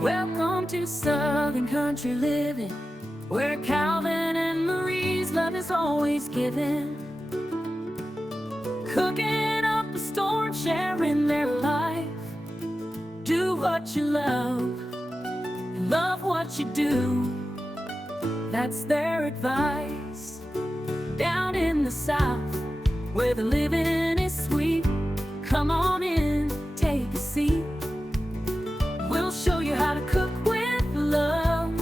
Welcome to Southern Country Living, where Calvin and Marie's love is always given. Cooking up a storm, sharing their life. Do what you love, and love what you do. That's their advice. Down in the South, where the living is sweet, come on in, take a seat. We'll show you how to cook with love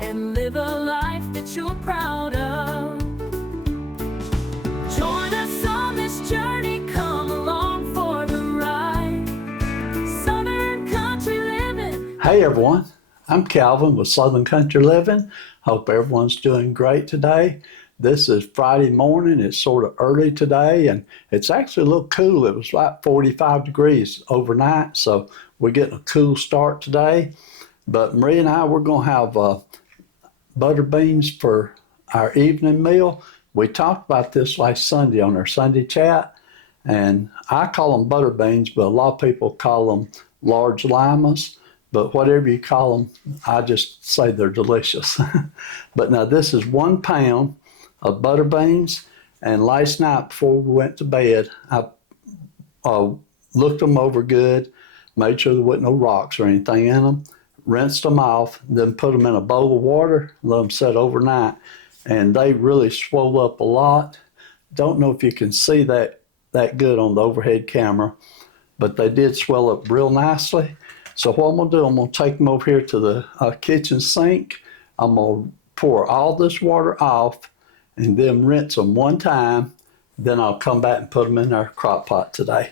and live a life that you're proud of. Join us on this journey, come along for the ride. Southern Country Living. Hey everyone, I'm Calvin with Southern Country Living. Hope everyone's doing great today. This is Friday morning. It's sort of early today and it's actually a little cool. It was like 45 degrees overnight, so we're getting a cool start today. But Marie and I, we're going to have butter beans for our evening meal. We talked about this last Sunday on our Sunday chat, and I call them butter beans, but a lot of people call them large limas. But whatever you call them, I just say they're delicious. But now this is 1 pound of butter beans, and last night before we went to bed, I looked them over good, made sure there wasn't no rocks or anything in them, rinsed them off, then put them in a bowl of water, let them set overnight, and they really swole up a lot. Don't know if you can see that good on the overhead camera, but they did swell up real nicely. So what I'm going to do, I'm going to take them over here to the kitchen sink. I'm going to pour all this water off and then rinse them one time. Then I'll come back and put them in our crock pot today.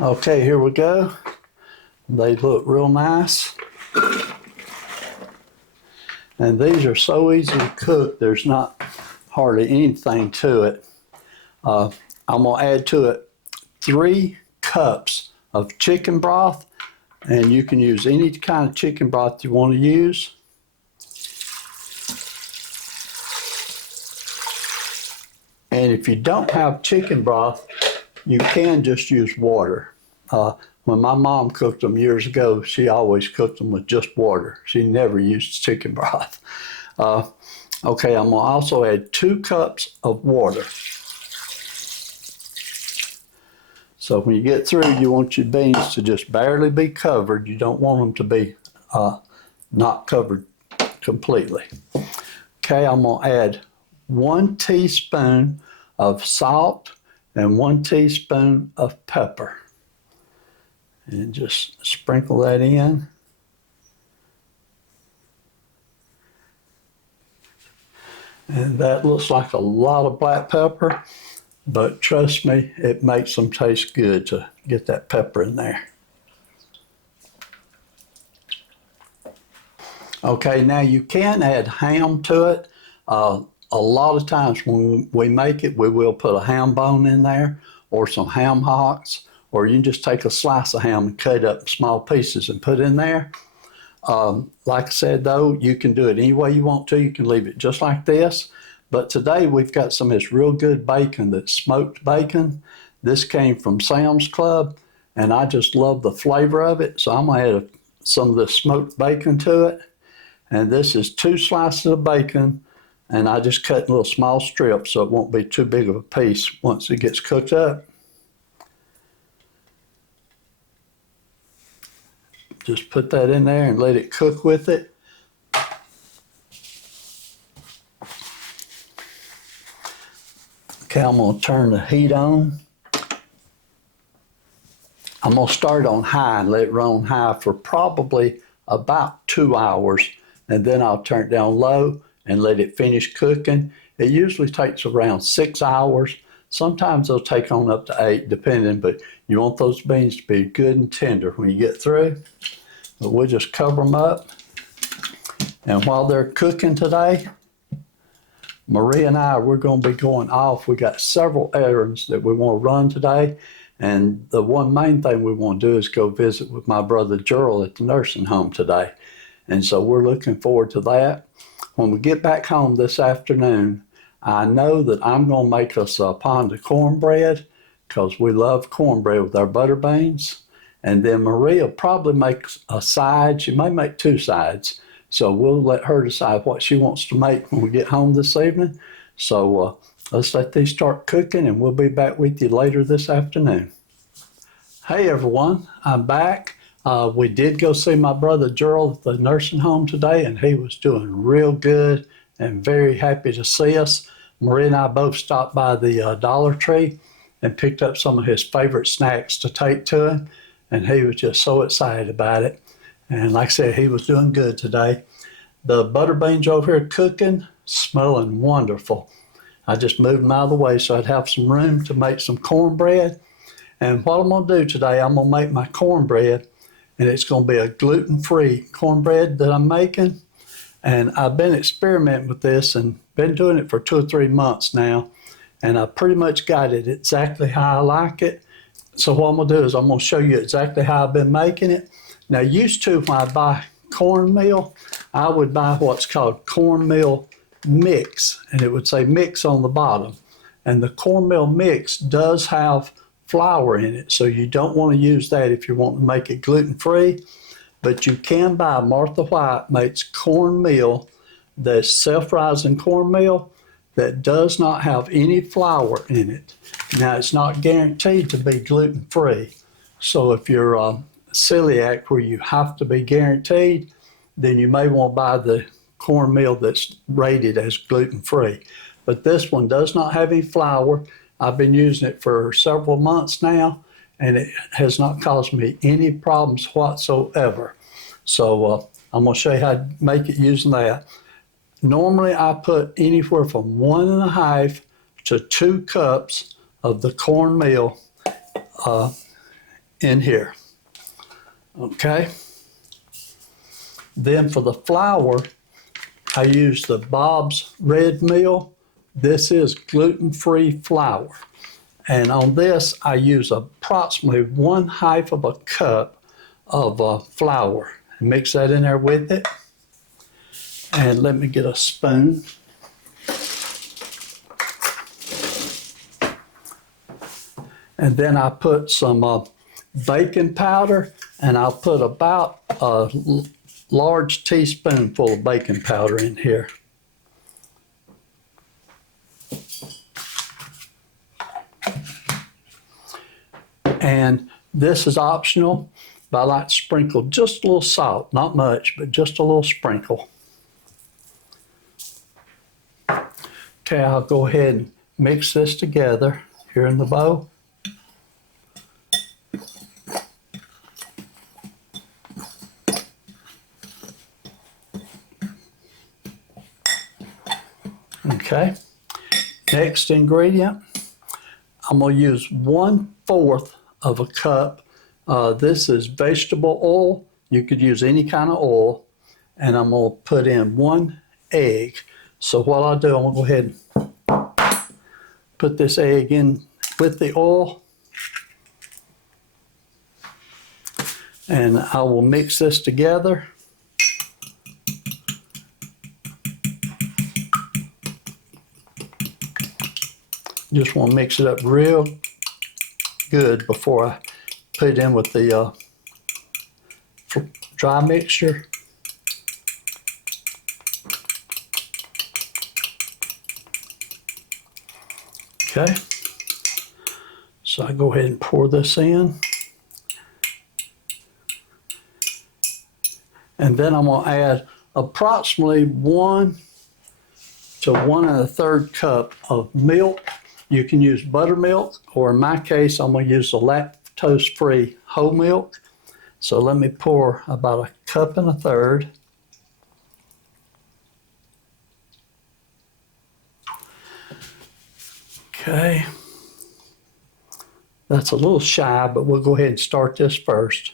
Okay, here we go. They look real nice. And these are so easy to cook, there's not hardly anything to it. I'm going to add to it 3 cups of chicken broth, and you can use any kind of chicken broth you want to use. And if you don't have chicken broth, you can just use water. When my mom cooked them years ago, she always cooked them with just water. She never used chicken broth. Okay, I'm going to also add 2 cups of water. So when you get through, you want your beans to just barely be covered. You don't want them to be not covered completely. Okay, I'm going to add 1 teaspoon of salt and 1 teaspoon of pepper. And just sprinkle that in. And that looks like a lot of black pepper, but trust me, it makes them taste good to get that pepper in there. Okay, now you can add ham to it. A lot of times when we make it, we will put a ham bone in there or some ham hocks, or you can just take a slice of ham and cut it up in small pieces and put in there. Like I said though, you can do it any way you want to. You can leave it just like this. But today we've got some of this real good bacon, that's smoked bacon. This came from Sam's Club, and I just love the flavor of it. So I'm going to add some of the smoked bacon to it. And this is 2 slices of bacon, and I just cut in little small strips so it won't be too big of a piece once it gets cooked up. Just put that in there and let it cook with it. Okay, I'm going to turn the heat on. I'm going to start on high and let it run on high for probably about 2 hours. And then I'll turn it down low and let it finish cooking. It usually takes around 6 hours. Sometimes they'll take on up to 8, depending, but you want those beans to be good and tender when you get through. But we'll just cover them up. And while they're cooking today, Maria and I, we're going to be going off. We got several errands that we want to run today. And the one main thing we want to do is go visit with my brother Gerald at the nursing home today. And so we're looking forward to that. When we get back home this afternoon, I know that I'm going to make us a pound of cornbread because we love cornbread with our butter beans. And then Maria probably makes a side. She may make 2 sides. So we'll let her decide what she wants to make when we get home this evening. So let's let these start cooking and we'll be back with you later this afternoon. Hey everyone, I'm back. We did go see my brother Gerald at the nursing home today, and he was doing real good and very happy to see us. Maria and I both stopped by the Dollar Tree and picked up some of his favorite snacks to take to him, and he was just so excited about it. And like I said, he was doing good today. The butter beans over here cooking, smelling wonderful. I just moved them out of the way so I'd have some room to make some cornbread. And what I'm going to do today, I'm going to make my cornbread, and it's going to be a gluten-free cornbread that I'm making. And I've been experimenting with this and been doing it for 2 or 3 months now. And I pretty much got it exactly how I like it. So what I'm going to do is I'm going to show you exactly how I've been making it. Now, used to, when I buy cornmeal, I would buy what's called cornmeal mix, and it would say mix on the bottom. And the cornmeal mix does have flour in it, so you don't want to use that if you want to make it gluten-free. But you can buy Martha White makes cornmeal, that's self-rising cornmeal, that does not have any flour in it. Now, it's not guaranteed to be gluten-free. So if you're celiac where you have to be guaranteed, then you may want to buy the cornmeal that's rated as gluten-free. But this one does not have any flour. I've been using it for several months now, and it has not caused me any problems whatsoever. So I'm going to show you how to make it using that. Normally I put anywhere from 1.5 to 2 cups of the cornmeal in here. Okay. Then for the flour, I use the Bob's Red Mill. This is gluten-free flour. And on this, I use approximately 1/2 of a cup of flour. Mix that in there with it. And let me get a spoon. And then I put some baking powder, and I'll put about a large teaspoonful of baking powder in here. And this is optional, but I like to sprinkle just a little salt, not much, but just a little sprinkle. Okay, I'll go ahead and mix this together here in the bowl. Okay, next ingredient, I'm going to use 1/4 of a cup. This is vegetable oil. You could use any kind of oil. And I'm going to put in 1 egg. So what I'll do, I'm going to go ahead and put this egg in with the oil. And I will mix this together. Just want to mix it up real good before I put it in with the dry mixture. Okay, so I go ahead and pour this in. And then I'm going to add approximately 1 to 1 1/3 cup of milk. You can use buttermilk, or in my case, I'm going to use the lactose-free whole milk. So let me pour about 1 1/3 cups. Okay. That's a little shy, but we'll go ahead and start this first.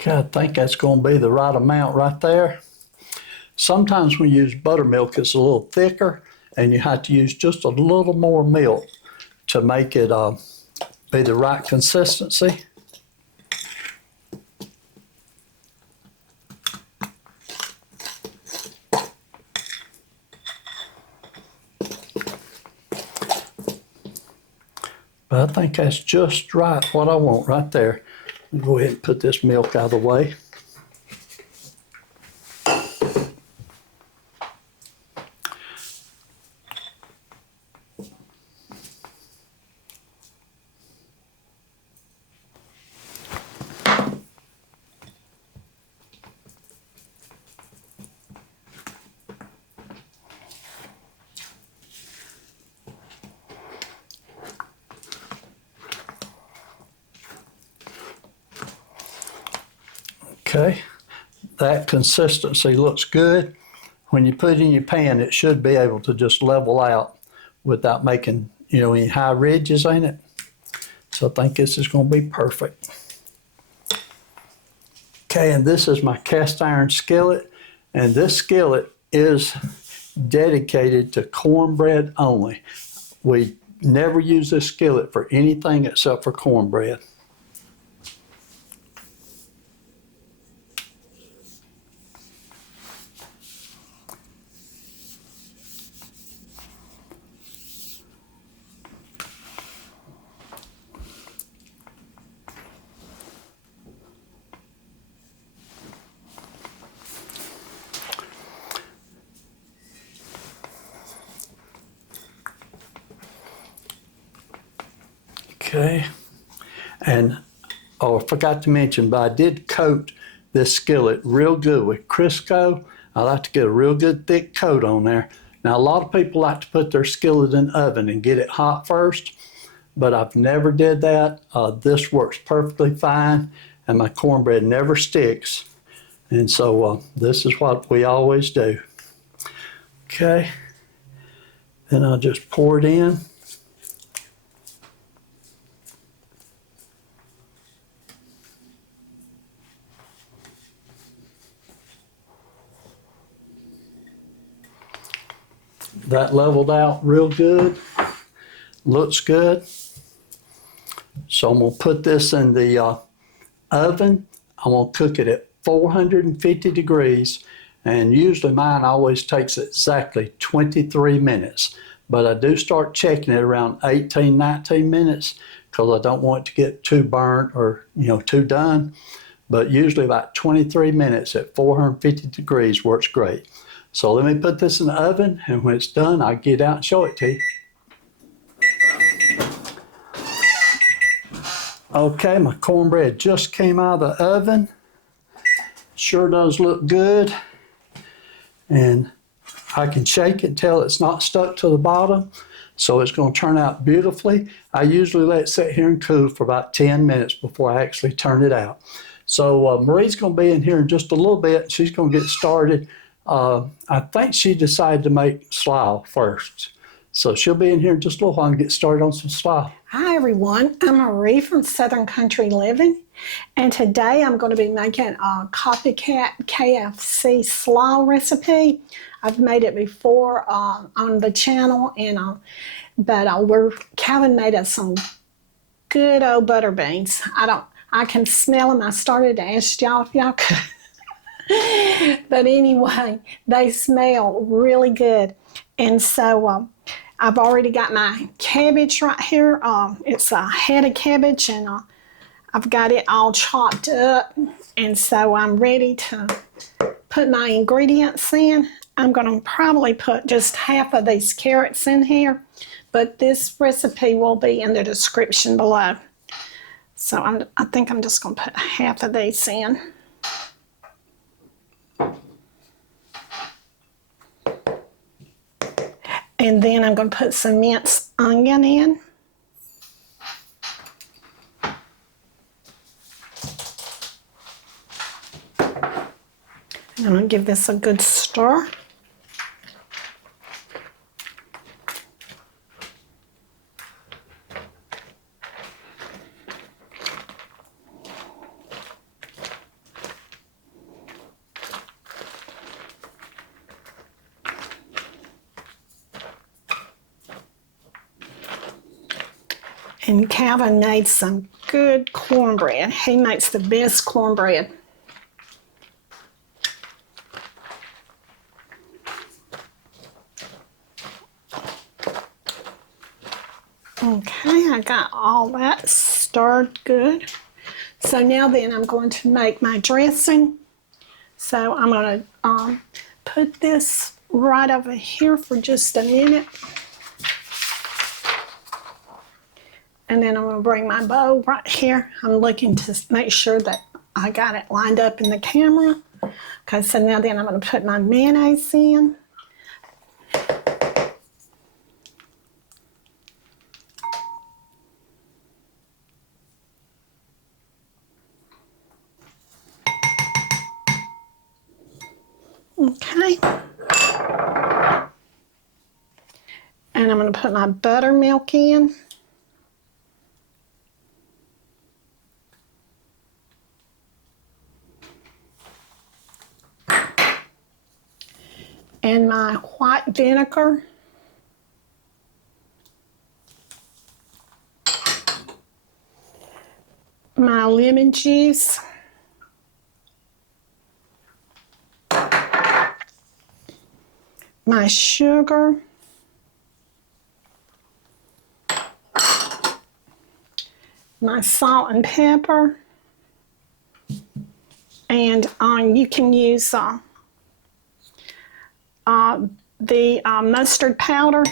Okay, I think that's going to be the right amount right there. Sometimes when you use buttermilk, it's a little thicker, and you have to use just a little more milk to make it be the right consistency. But I think that's just right, what I want right there. Go ahead and put this milk out of the way. Okay, that consistency looks good. When you put it in your pan, it should be able to just level out without making, any high ridges in it. So I think this is going to be perfect. Okay, and this is my cast iron skillet, and this skillet is dedicated to cornbread only. We never use this skillet for anything except for cornbread. Okay, and I forgot to mention, but I did coat this skillet real good with Crisco. I like to get a real good thick coat on there. Now, a lot of people like to put their skillet in the oven and get it hot first, but I've never did that. This works perfectly fine, and my cornbread never sticks. And so this is what we always do. Okay, then I'll just pour it in. That leveled out real good, looks good. So I'm going to put this in the oven. I'm going to cook it at 450 degrees, and usually mine always takes exactly 23 minutes. But I do start checking it around 18, 19 minutes because I don't want it to get too burnt or too done. But usually about 23 minutes at 450 degrees works great. So let me put this in the oven, and when it's done, I'll get out and show it to you. Okay, my cornbread just came out of the oven. Sure does look good. And I can shake it until it's not stuck to the bottom. So it's going to turn out beautifully. I usually let it sit here and cool for about 10 minutes before I actually turn it out. So Marie's going to be in here in just a little bit. She's going to get started. I think she decided to make slaw first. So she'll be in here in just a little while and get started on some slaw. Hi everyone, I'm Marie from Southern Country Living, and today I'm going to be making a copycat KFC Slaw recipe. I've made it before on the channel, but Calvin made us some good old butter beans. I can smell them. I started to ask y'all if y'all could. But anyway, they smell really good. And so I've already got my cabbage right here. It's a head of cabbage, and I've got it all chopped up. And so I'm ready to put my ingredients in. I'm going to probably put just half of these carrots in here, but this recipe will be in the description below. So I think I'm just going to put half of these in. And then I'm going to put some minced onion in. And I'm going to give this a good stir. And Calvin made some good cornbread. He makes the best cornbread. Okay, I got all that stirred good. So now then I'm going to make my dressing. So I'm going to put this right over here for just a minute. And then I'm going to bring my bowl right here. I'm looking to make sure that I got it lined up in the camera. Okay, so now then I'm going to put my mayonnaise in. Okay. And I'm going to put my buttermilk in. And my white vinegar. My lemon juice. My sugar. My salt and pepper. And you can use the mustard powder,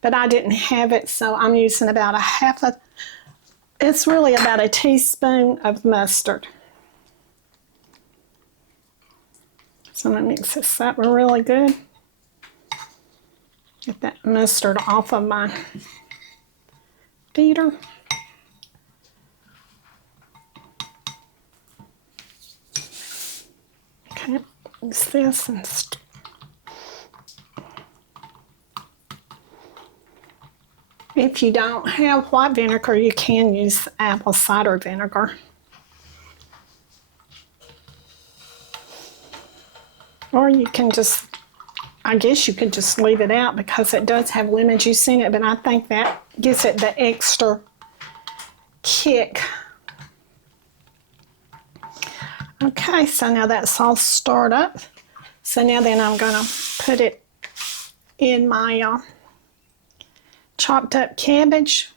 but I didn't have it, so I'm using about it's really about a teaspoon of mustard. So I'm going to mix this up really good. Get that mustard off of my beater. Okay, mix this and if you don't have white vinegar, you can use apple cider vinegar. Or you can just, I guess you could just leave it out because it does have lemon juice in it, but I think that gives it the extra kick. Okay, so now that's all stirred up. So now then I'm going to put it in my chopped up cabbage.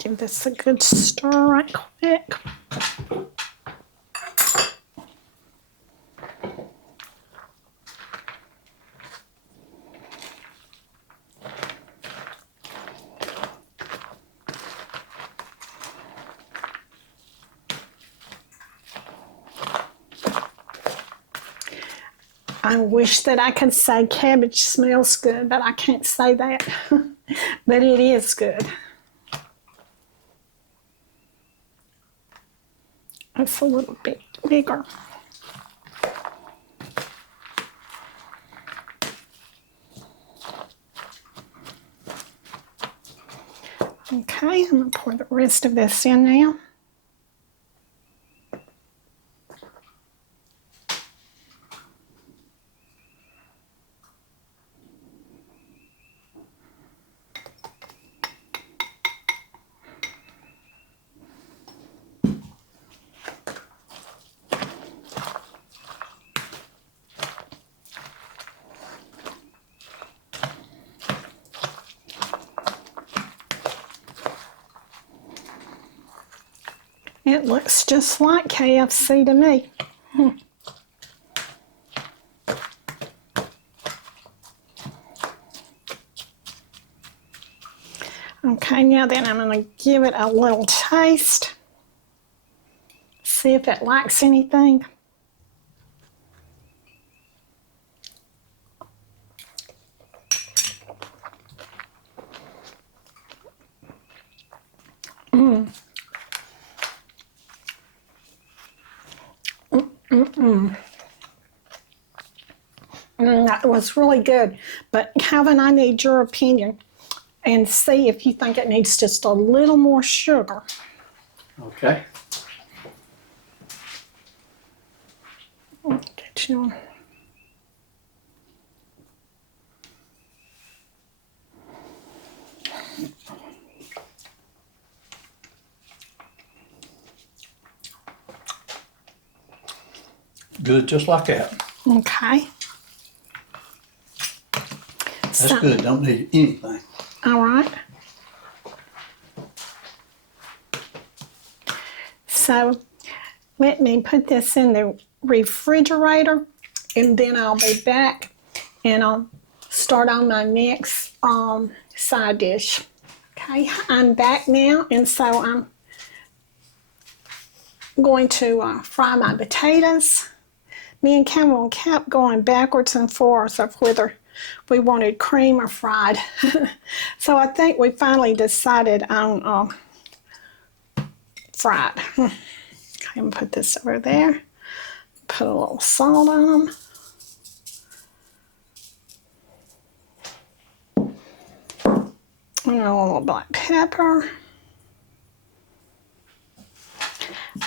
Give this a good stir right quick. I wish that I could say cabbage smells good, but I can't say that. But it is good. It's a little bit bigger. Okay, I'm going to pour the rest of this in now. It looks just like KFC to me. Okay, now then I'm going to give it a little taste. See if it likes anything. That was really good. But Calvin, I need your opinion and see if you think it needs just a little more sugar. Okay. Get you. Good, just like that. Okay. That's good, don't need anything. All right. So let me put this in the refrigerator and then I'll be back and I'll start on my next side dish. Okay, I'm back now and so I'm going to fry my potatoes. Me and Cameron kept going backwards and forwards of whether we wanted cream or fried. So I think we finally decided on fried. Okay, I'm gonna put this over there. Put a little salt on them. And a little black pepper.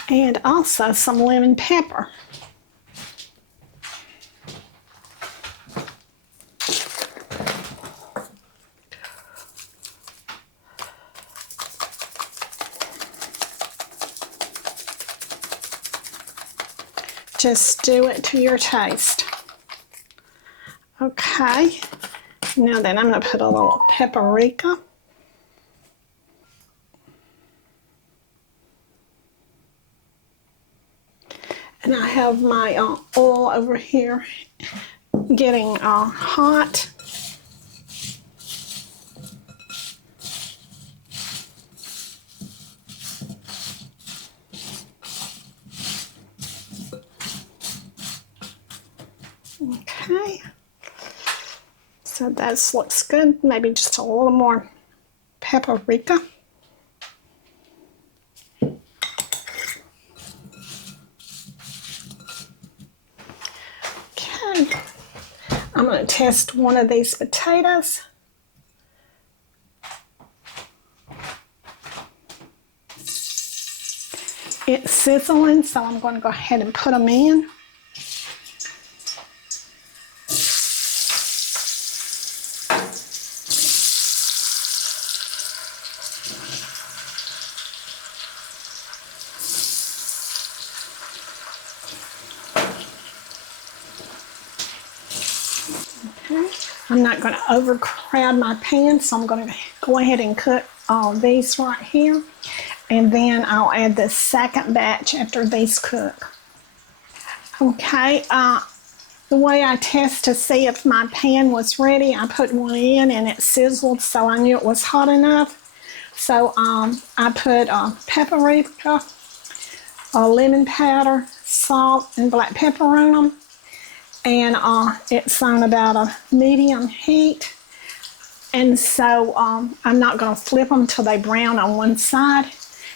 And also some lemon pepper. Just do it to your taste. Okay, now then I'm going to put a little paprika. And I have my oil over here getting hot. Okay, so that looks good. Maybe just a little more paprika. Okay, I'm going to test one of these potatoes. It's sizzling, so I'm going to go ahead and put them in. I'm not going to overcrowd my pan, so I'm going to go ahead and cook all these right here. And then I'll add the second batch after these cook. Okay, the way I test to see if my pan was ready, I put one in and it sizzled, so I knew it was hot enough. So I put paprika, lemon powder, salt, and black pepper on them. And it's on about a medium heat. And so I'm not going to flip them till they brown on one side.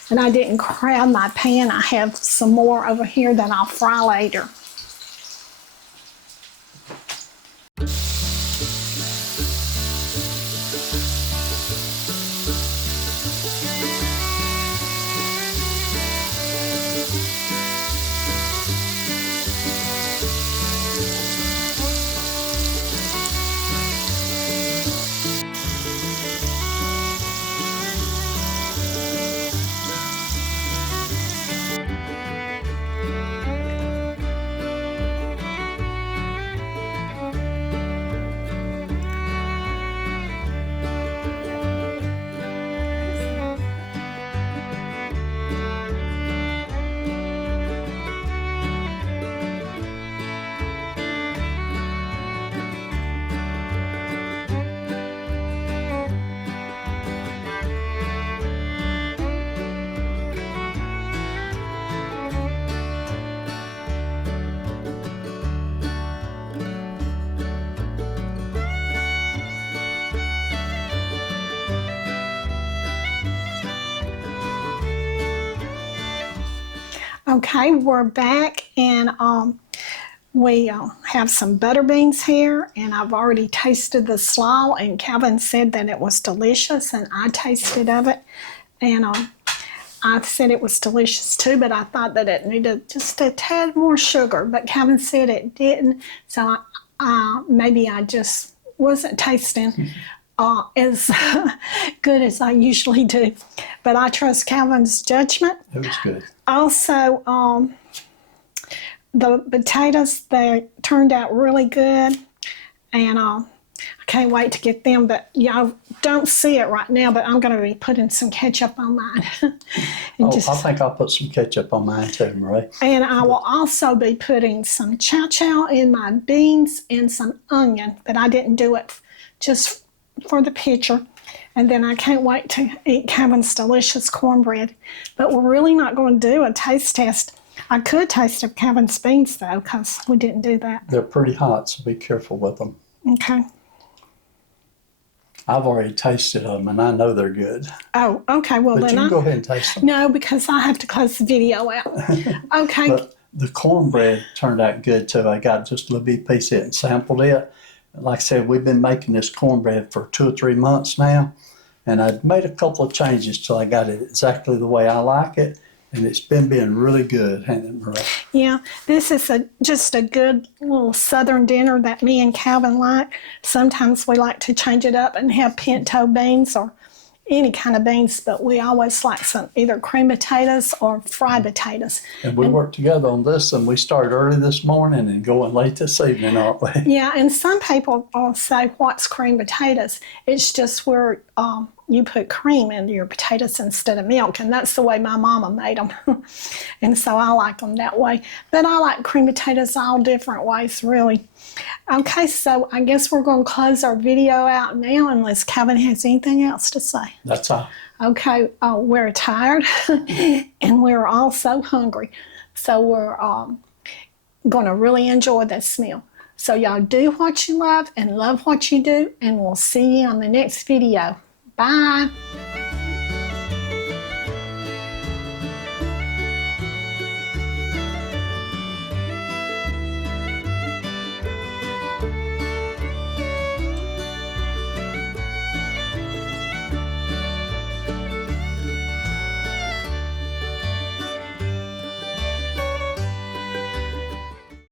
And I didn't crowd my pan. I have some more over here that I'll fry later. Okay, we're back, and we have some butter beans here, and I've already tasted the slaw, and Calvin said that it was delicious, and I tasted of it, and I said it was delicious too, but I thought that it needed just a tad more sugar, but Calvin said it didn't, so maybe I just wasn't tasting as good as I usually do, but I trust Calvin's judgment. It was good. Also, the potatoes, they turned out really good, and I can't wait to get them, but y'all don't see it right now, but I'm going to be putting some ketchup on mine. I think I'll put some ketchup on mine too, Marie. And I will also be putting some chow-chow in my beans and some onion, but I didn't do it just for the picture. And then I can't wait to eat Calvin's delicious cornbread. But we're really not going to do a taste test. I could taste of Calvin's beans, though, because we didn't do that. They're pretty hot, so be careful with them. Okay. I've already tasted them, and I know they're good. Oh, okay. Well, But then you can go ahead and taste them. No, because I have to close the video out. Okay. But the cornbread turned out good, too. I got just a little bit piece of it and sampled it. Like I said, we've been making this cornbread for 2 or 3 months now, and I've made a couple of changes till I got it exactly the way I like it, and it's been being really good, hasn't it, Marie? Yeah, this is just a good little southern dinner that me and Calvin like. Sometimes we like to change it up and have pinto beans or any kind of beans, but we always like some either cream potatoes or fried potatoes. And we worked together on this, and we started early this morning and going late this evening, aren't we? Yeah, and some people say, what's cream potatoes? It's just where you put cream into your potatoes instead of milk, and that's the way my mama made them. And so I like them that way. But I like cream potatoes all different ways, really. Okay, so I guess we're going to close our video out now unless Calvin has anything else to say. That's all. Okay, we're tired and we're also hungry. So we're going to really enjoy this meal. So y'all do what you love and love what you do, and we'll see you on the next video. Bye.